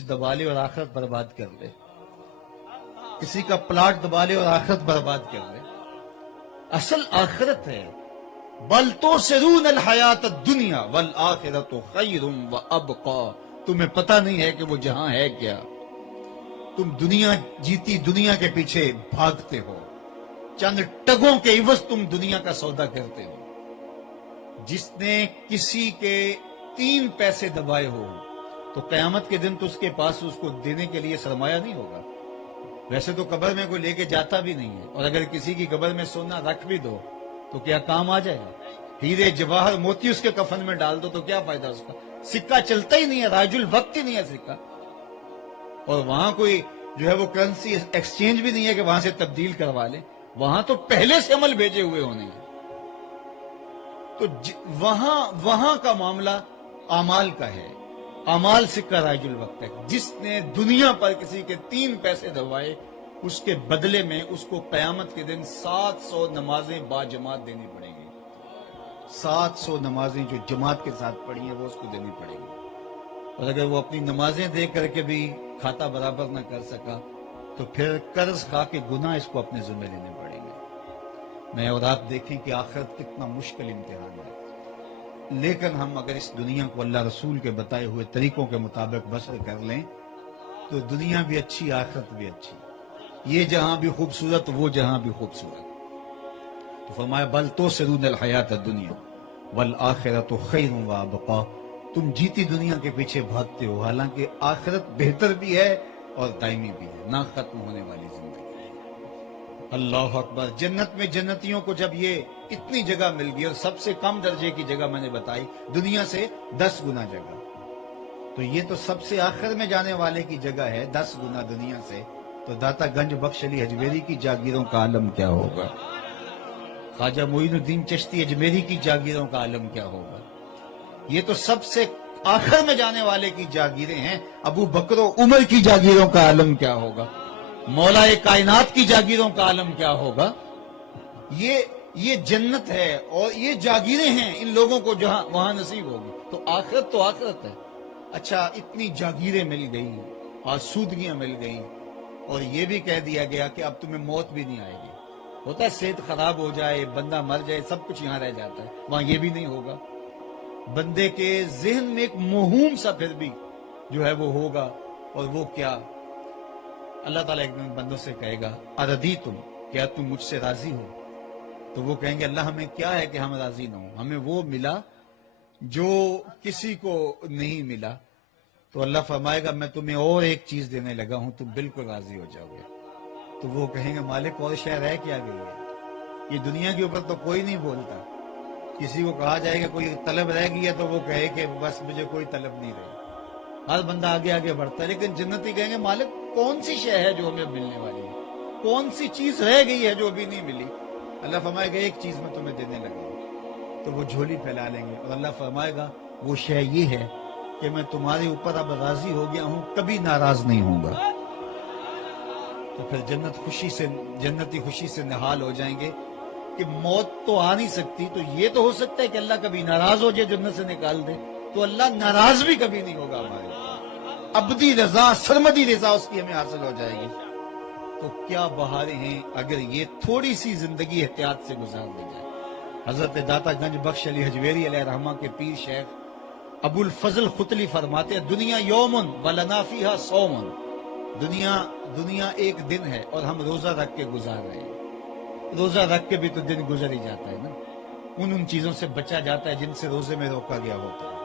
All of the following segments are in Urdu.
دبا لے اور آخرت برباد کر لے، کسی کا پلاٹ دبا لے اور آخرت برباد کر لے۔ اصل آخرت ہے بل تؤثرون الحیات الدنیا والآخرۃ خیر وابقی۔ تمہیں پتہ نہیں ہے کہ وہ جہاں ہے کیا، تم دنیا جیتی دنیا کے پیچھے بھاگتے ہو، چند ٹگوں کے عوض تم دنیا کا سودا کرتے ہو۔ جس نے کسی کے 3 پیسے دبائے ہو تو قیامت کے دن تو اس کے پاس اس کو دینے کے لیے سرمایہ نہیں ہوگا۔ ویسے تو قبر میں کوئی لے کے جاتا بھی نہیں ہے، اور اگر کسی کی قبر میں سونا رکھ بھی دو تو کیا کام آ جائے گا؟ ہیرے جواہر موتی اس کے کفن میں ڈال دو تو کیا فائدہ اس کا؟ سکہ چلتا ہی نہیں ہے، راج الوقت ہی نہیں ہے سکہ۔ اور وہاں کوئی جو ہے وہ کرنسی ایکسچینج بھی نہیں ہے کہ وہاں سے تبدیل کروا لیں، وہاں تو پہلے سے عمل بھیجے ہوئے ہونے ہیں۔ تو وہاں کا معاملہ اعمال کا ہے، اعمال سکہ راج الوقت ہے۔ جس نے دنیا پر کسی کے 3 پیسے دبائے اس کے بدلے میں اس کو قیامت کے دن 700 نمازیں با جماعت دینی پڑیں گی۔ 700 نمازیں جو جماعت کے ساتھ پڑھی ہیں وہ اس کو دینی پڑیں گی۔ اور اگر وہ اپنی نمازیں دے کر کے بھی کھاتا برابر نہ کر سکا تو پھر قرض کھا کے گناہ اس کو اپنے ذمہ لینے پڑیں گے۔ میں اور آپ دیکھیں کہ آخرت کتنا مشکل امتحان ہے، لیکن ہم اگر اس دنیا کو اللہ رسول کے بتائے ہوئے طریقوں کے مطابق بسر کر لیں تو دنیا بھی اچھی، آخرت بھی اچھی، یہ جہاں بھی خوبصورت وہ جہاں بھی خوبصورت۔ تو فرمایا بل تؤثرون الحیات الدنیا والآخرۃ خیر وابقی۔ تم جیتی دنیا کے پیچھے بھاگتے ہو، حالانکہ آخرت بہتر بھی ہے اور دائمی بھی ہے، نہ ختم ہونے والی زندگی ہے۔ اللہ اکبر۔ جنت میں جنتیوں کو جب یہ اتنی جگہ مل گئی، اور سب سے کم درجے کی جگہ میں نے بتائی، دنیا سے 10 گنا جگہ، تو یہ تو سب سے آخر میں جانے والے کی جگہ ہے 10 گنا دنیا سے، تو داتا گنج بخش علی اجمیری کی جاگیروں کا عالم کیا ہوگا؟ خواجہ معین الدین چشتی اجمیری کی جاگیروں کا عالم کیا ہوگا؟ یہ تو سب سے آخر میں جانے والے کی جاگیریں ہیں، ابو بکر و عمر کی جاگیروں کا عالم کیا ہوگا؟ مولا کائنات کی جاگیروں کا عالم کیا ہوگا؟ یہ جنت ہے اور یہ جاگیریں ہیں ان لوگوں کو جہاں وہاں نصیب ہوگی۔ تو آخرت ہے۔ اچھا، اتنی جاگیریں مل گئی، آسودگیاں مل گئی، اور یہ بھی کہہ دیا گیا کہ اب تمہیں موت بھی نہیں آئے گی۔ ہوتا ہے صحت خراب ہو جائے، بندہ مر جائے، سب کچھ یہاں رہ جاتا ہے، وہاں یہ بھی نہیں ہوگا۔ بندے کے ذہن میں ایک موہوم سا پھر بھی جو ہے وہ ہوگا، اور وہ کیا؟ اللہ تعالیٰ ایک دن بندوں سے کہے گا اردیتم، کیا تم مجھ سے راضی ہو؟ تو وہ کہیں گے اللہ ہمیں کیا ہے کہ ہم راضی نہ ہوں، ہمیں وہ ملا جو کسی کو نہیں ملا۔ تو اللہ فرمائے گا میں تمہیں اور ایک چیز دینے لگا ہوں، تم بالکل راضی ہو جاؤ گے۔ تو وہ کہیں گے مالک اور شے رہ کیا گئی ہے؟ یہ دنیا کے اوپر تو کوئی نہیں بولتا، کسی کو کہا جائے گا کوئی طلب رہ گئی ہے تو وہ کہے کہ بس مجھے کوئی طلب نہیں رہی، ہر بندہ آگے آگے بڑھتا ہے۔ لیکن جنتی کہیں گے مالک کون سی شے ہے جو ہمیں ملنے والی ہے، کون سی چیز رہ گئی ہے جو ابھی نہیں ملی؟ اللہ فرمائے گا ایک چیز میں تمہیں دینے لگا ہوں، تو وہ جھولی پھیلا لیں گے، اور اللہ فرمائے گا وہ شے یہ ہے کہ میں تمہارے اوپر اب راضی ہو گیا ہوں، کبھی ناراض نہیں ہوں گا۔ تو پھر جنتی خوشی سے نہال ہو جائیں گے کہ موت تو آ نہیں سکتی، تو یہ تو ہو سکتا ہے کہ اللہ کبھی ناراض ہو جائے جنت سے نکال دے، تو اللہ ناراض بھی کبھی نہیں ہوگا ہمارے، ابدی رضا سرمدی رضا اس کی ہمیں حاصل ہو جائے گی۔ تو کیا بہاریں ہیں اگر یہ تھوڑی سی زندگی احتیاط سے گزار دی جائے۔ حضرت داتا گنج بخش علی حجویری علیہ رحمہ کے پیر شیخ ابو الفضل ختلی فرماتے ہیں دنیا یومن ولنا فیہا صومن، دنیا ایک دن ہے اور ہم روزہ رکھ کے گزار رہے ہیں۔ روزہ رکھ کے بھی تو دن گزر ہی جاتا ہے نا، ان چیزوں سے بچا جاتا ہے جن سے روزے میں روکا گیا ہوتا ہے۔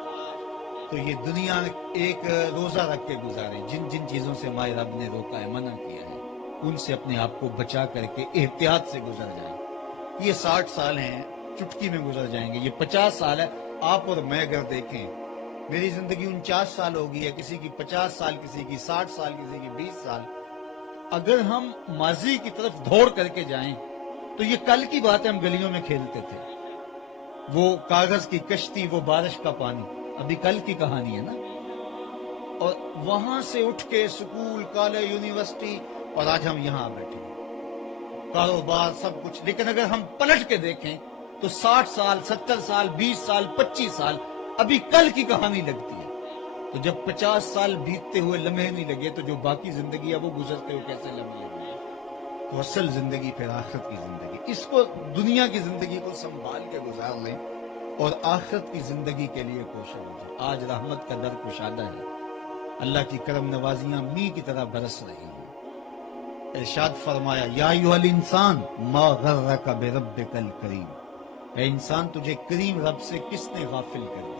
تو یہ دنیا ایک روزہ رکھ کے گزارے، جن چیزوں سے مائے رب نے روکا ہے، منع کیا ہے، ان سے اپنے آپ کو بچا کر کے احتیاط سے گزر جائیں۔ یہ 60 سال ہیں، چٹکی میں گزر جائیں گے۔ یہ 50 سال ہے۔ آپ اور میں اگر دیکھیں، میری زندگی 49 سال ہو گئی ہے، کسی کی 50 سال، کسی کی 60 سال، کسی کی 20 سال۔ اگر ہم ماضی کی طرف دوڑ کر کے جائیں تو یہ کل کی بات ہے، ہم گلیوں میں کھیلتے تھے، وہ کاغذ کی کشتی، وہ بارش کا پانی، ابھی کل کی کہانی ہے نا۔ اور وہاں سے اٹھ کے سکول، کالج، یونیورسٹی، اور آج ہم یہاں بیٹھے ہیں، کاروبار، سب کچھ۔ لیکن اگر ہم پلٹ کے دیکھیں تو 60 سال، 70 سال، 20 سال، 25 سال ابھی کل کی کہانی لگتی ہے۔ تو جب 50 سال بیتتے ہوئے لمحے نہیں لگے تو جو باقی زندگی ہے وہ گزرتے ہوئے کیسے لمحے لگے؟ تو اصل زندگی پھر آخرت کی زندگی. اس کو دنیا کی زندگی کو سنبھال کے گزار لیں اور آخرت کی زندگی کے لیے کوشش ہو. آج رحمت کا در کشادہ ہے، اللہ کی کرم نوازیاں می کی طرح برس رہی ہیں. ارشاد فرمایا یا ایھا الانسان ما غرک بربک الکریم، اے انسان تجھے کریم رب سے کس نے غافل کر دیا؟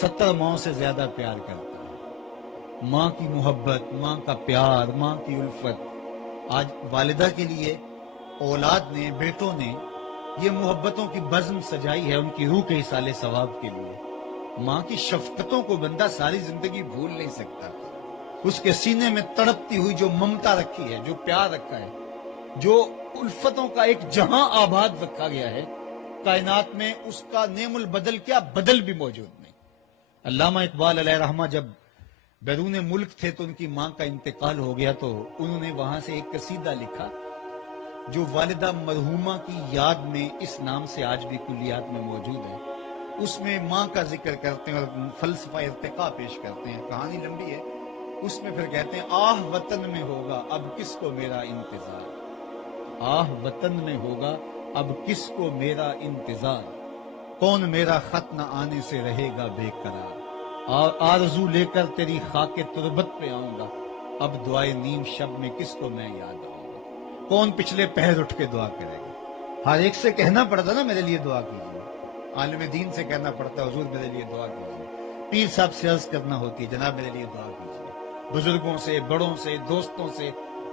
70 ماؤں سے زیادہ پیار کرتا ہے. ماں کی محبت، ماں کا پیار، ماں کی الفت. آج والدہ کے لیے اولاد نے، بیٹوں نے یہ محبتوں کی بزم سجائی ہے ان کی روح کے اصالے ثواب کے لیے. ماں کی شفقتوں کو بندہ ساری زندگی بھول نہیں سکتا. اس کے سینے میں تڑپتی ہوئی جو ممتا رکھی ہے، جو پیار رکھا ہے، جو الفتوں کا ایک جہاں آباد رکھا گیا ہے کائنات میں، اس کا نعم البدل کیا بدل بھی موجود نہیں. علامہ اقبال علیہ رحمہ جب بیرون ملک تھے تو ان کی ماں کا انتقال ہو گیا تو انہوں نے وہاں سے ایک قصیدہ لکھا جو والدہ مرحومہ کی یاد میں اس نام سے آج بھی کلیات میں موجود ہے. اس میں ماں کا ذکر کرتے ہیں اور فلسفہ ارتقاء پیش کرتے ہیں. کہانی لمبی ہے. اس میں پھر کہتے ہیں آہ وطن میں ہوگا اب کس کو میرا انتظار، آہ وطن میں ہوگا اب کس کو میرا انتظار، کون میرا خط نہ آنے سے رہے گا بے قرار، آرزو لے کر تیری خاک تربت پہ آؤں گا، اب دعائے نیم شب میں کس کو میں یاد آؤں گا. کون پچھلے پہر اٹھ کے دعا کرے گا؟ ہر ایک سے کہنا پڑتا نا میرے لیے دعا کیجیے. عالم دین سے کہنا پڑتا حضور میرے لیے دعا کیجیے. پیر صاحب سے عرض کرنا ہوتی ہے جناب میرے لیے دعا کیجیے. بزرگوں سے، بڑوں سے، دوستوں سے،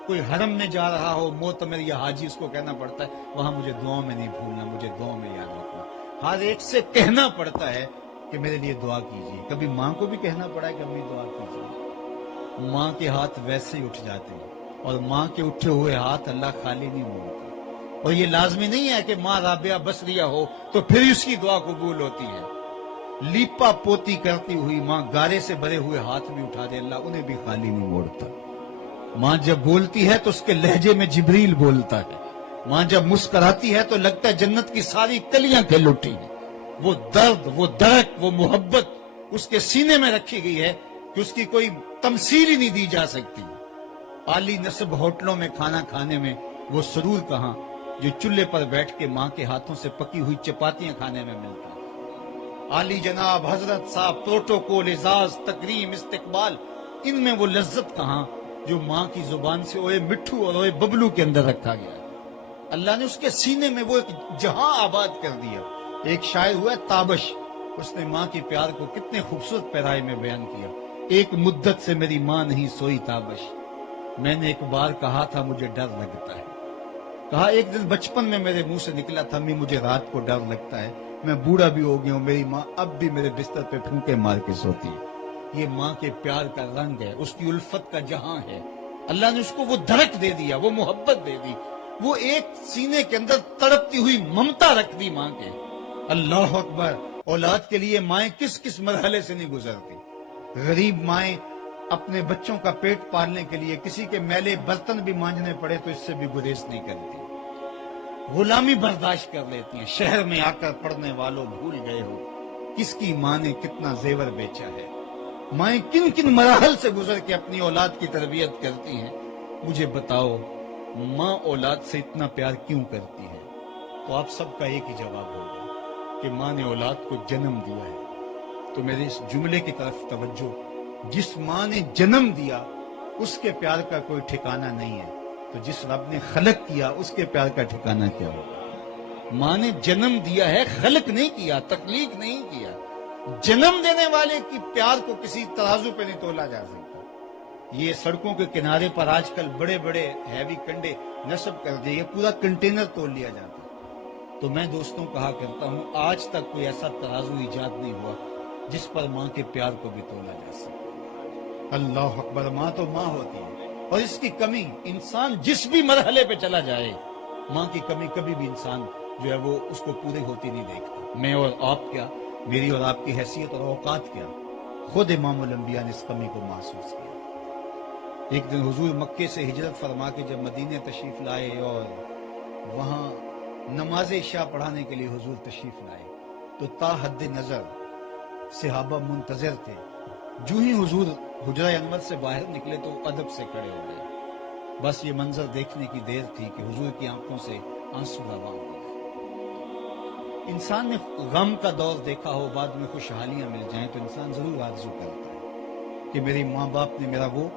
کوئی حرم میں جا رہا ہو معتمر یا حاجی، اس کو کہنا پڑتا ہے وہاں مجھے دعاؤں میں نہیں بھولنا، مجھے دعاؤں میں یاد رکھنا. ہر ایک سے کہنا پڑتا ہے کہ میرے لیے دعا کیجیے. کبھی ماں کو بھی کہنا پڑا ہے کہ امی دعا کیجیے. ماں کے ہاتھ ویسے ہی اٹھ جاتے ہیں اور ماں کے اٹھے ہوئے ہاتھ اللہ خالی نہیں موڑتا. اور یہ لازمی نہیں ہے کہ ماں رابعہ بصریہ ہو تو پھر اس کی دعا قبول ہوتی ہے. لیپا پوتی کرتی ہوئی ماں گارے سے بھرے ہوئے ہاتھ بھی اٹھا دے اللہ انہیں بھی خالی نہیں موڑتا. ماں جب بولتی ہے تو اس کے لہجے میں جبریل بولتا ہے. ماں جب مسکراتی ہے تو لگتا ہے جنت کی ساری کلیاں کھل اٹھی ہیں. وہ درد، وہ درک، وہ محبت اس کے سینے میں رکھی گئی ہے کہ اس کی کوئی تمثیل ہی نہیں دی جا سکتی. عالی نصب ہوٹلوں میں کھانا کھانے میں وہ سرور کہاں جو چولہے پر بیٹھ کے ماں کے ہاتھوں سے پکی ہوئی چپاتیاں کھانے میں ملتا ہے. عالی جناب حضرت صاحب پروٹوکول، اعزاز، تکریم، استقبال، ان میں وہ لذت کہاں جو ماں کی زبان سے اوئے مٹھو اور اوئے ببلو کے اندر رکھا گیا ہے. اللہ نے اس کے سینے میں وہ ایک جہاں آباد کر دیا. ایک شاعر ہوا ہے تابش، اس نے ماں کے پیار کو کتنے خوبصورت پیرائے میں بیان کیا. ایک مدت سے میری ماں نہیں سوئی تابش، میں نے ایک بار کہا تھا مجھے ڈر لگتا ہے. کہا ایک دن بچپن میں میرے منہ سے نکلا تھا امی مجھے رات کو ڈر لگتا ہے، میں بوڑھا بھی ہو گیا ہوں، میری ماں اب بھی میرے بستر پہ پھونکے مار کے سوتی ہے. یہ ماں کے پیار کا رنگ ہے، اس کی الفت کا جہاں ہے. اللہ نے اس کو وہ دھڑک دے دیا، وہ محبت دے دی، وہ ایک سینے کے اندر تڑپتی ہوئی ممتا رکھ دی ماں کے. اللہ اکبر. اولاد کے لیے مائیں کس کس مرحلے سے نہیں گزرتی. غریب مائیں اپنے بچوں کا پیٹ پالنے کے لیے کسی کے میلے برتن بھی مانجنے پڑے تو اس سے بھی گریز نہیں کرتی. غلامی برداشت کر لیتی ہیں. شہر میں آ کر پڑھنے والوں بھول گئے ہو کس کی ماں نے کتنا زیور بیچا ہے. مائیں کن کن مراحل سے گزر کے اپنی اولاد کی تربیت کرتی ہیں. مجھے بتاؤ ماں اولاد سے اتنا پیار کیوں کرتی ہے؟ تو آپ سب کا ایک ہی جواب ہوگا کہ ماں نے اولاد کو جنم دیا ہے. تو میرے اس جملے کی طرف توجہ. جس ماں نے جنم دیا اس کے پیار کا کوئی ٹھکانہ نہیں ہے، تو جس رب نے خلق کیا اس کے پیار کا ٹھکانہ کیا ہوگا؟ ماں نے جنم دیا ہے، خلق نہیں کیا، تخلیق نہیں کیا. جنم دینے والے کی پیار کو کسی ترازو پہ نہیں تولا جا سکتا. یہ سڑکوں کے کنارے پر آج کل بڑے بڑے ہیوی کنڈے نصب کر دیے، پورا کنٹینر تول لیا جاتا. تو میں دوستوں کہا کرتا ہوں آج تک کوئی ایسا ترازو ایجاد نہیں ہوا جس پر ماں کے پیار کو بھی تولا جا سکے. اللہ اکبر. ماں تو ماں ہوتی ہے اور اس کی کمی انسان جس بھی مرحلے پہ چلا جائے ماں کی کمی کبھی بھی انسان جو ہے وہ اس کو پوری ہوتی نہیں دیکھتا. میں اور آپ کیا، میری اور آپ کی حیثیت اور اوقات کیا، خود امام الانبیاء نے اس کمی کو محسوس کیا. ایک دن حضور مکے سے ہجرت فرما کے جب مدینے تشریف لائے اور وہاں نماز عشاء پڑھانے کے لیے حضور تشریف لائے تو تا حد نظر صحابہ منتظر تھے جو ہی حضور حجرہ انور سے باہر نکلے تو ادب سے کھڑے ہو گئے. بس یہ منظر دیکھنے کی دیر تھی کہ حضور کی آنکھوں سے آنسو رواں ہو گئے. انسان نے غم کا دور دیکھا ہو، بعد میں خوشحالیاں مل جائیں تو انسان ضرور آرزو کرتا ہے کہ میرے ماں باپ نے میرا وہ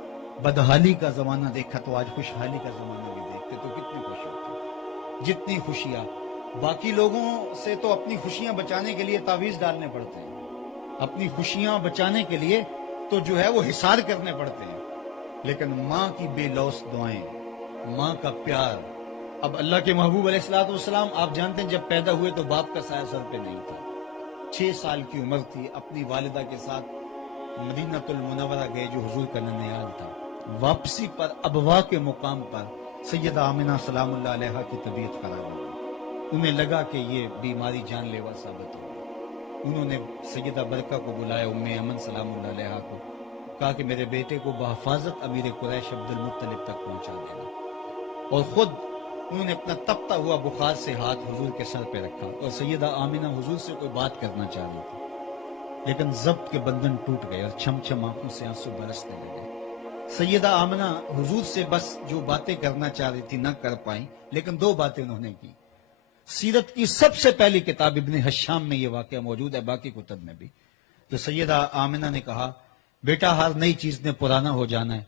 بدحالی کا زمانہ دیکھا تو آج خوشحالی کا زمانہ بھی دیکھتے تو کتنے خوش ہوتے. جتنی خوشیاں باقی لوگوں سے تو اپنی خوشیاں بچانے کے لیے تعویذ ڈالنے پڑتے ہیں، اپنی خوشیاں بچانے کے لیے تو جو ہے وہ حصار کرنے پڑتے ہیں، لیکن ماں کی بے لوث دعائیں، ماں کا پیار. اب اللہ کے محبوب علیہ الصلوۃ والسلام آپ جانتے ہیں جب پیدا ہوئے تو باپ کا سایہ سر پہ نہیں تھا. 6 سال کی عمر تھی، اپنی والدہ کے ساتھ مدینہ المنورہ گئے جو حضور کا ننیال تھا. واپسی پر ابوا کے مقام پر سیدہ آمنہ سلام اللہ علیہا کی طبیعت خراب ہو گئی. انہیں لگا کہ یہ بیماری جان لیوا ثابت ہوگی. انہوں نے سیدہ برکہ کو بلایا، ام امن سلام اللہ علیہا کو، کہا کہ میرے بیٹے کو بحفاظت امیر قریش عبد المطلب تک پہنچا دینا. اور خود انہوں نے اپنا تپتا ہوا بخار سے ہاتھ حضور کے سر پہ رکھا. اور سیدہ آمنہ حضور سے کوئی بات کرنا چاہ رہی تھی، لیکن ضبط کے بندھن ٹوٹ گئے اور چھم چھم آنکھوں سے آنسو برسنے لگے. سیدہ آمنہ حضور سے بس جو باتیں کرنا چاہ رہی تھی نہ کر پائیں، لیکن 2 باتیں انہوں نے کی. سیرت کی سب سے پہلی کتاب ابن حشام میں یہ واقعہ موجود ہے، باقی کتب میں بھی. تو سیدہ آمنہ نے کہا، بیٹا ہر نئی چیز نے پرانا ہو جانا ہے،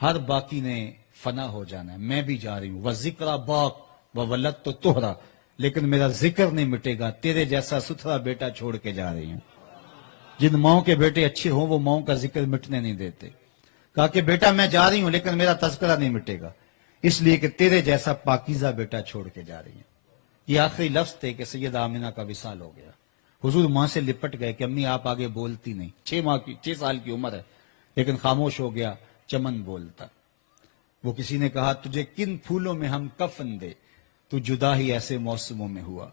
ہر باقی نے فنا ہو جانا ہے. میں بھی جا رہی ہوں، وَذِكْرَ باق وَوَلَدْتُ طُهْرَ، لیکن میرا ذکر نہیں مٹے گا. تیرے جیسا ستھرا بیٹا چھوڑ کے جا رہی ہوں. جن ماؤں کے بیٹے اچھے ہوں وہ ماؤں کا ذکر مٹنے نہیں دیتے. کہا کہ بیٹا میں جا رہی ہوں لیکن میرا تذکرہ نہیں مٹے گا، اس لیے کہ تیرے جیسا پاکیزہ بیٹا چھوڑ کے جا رہی ہوں. یہ آخری لفظ تھے کہ سیدہ آمنہ کا وصال ہو گیا. حضور ماں سے لپٹ گئے کہ امی آپ آگے بولتی نہیں. 6 سال کی عمر ہے لیکن خاموش ہو گیا. چمن بولتا. وہ کسی نے کہا تجھے کن پھولوں میں ہم کفن دے، تو جدا ہی ایسے موسموں میں ہوا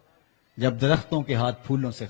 جب درختوں کے ہاتھ پھولوں سے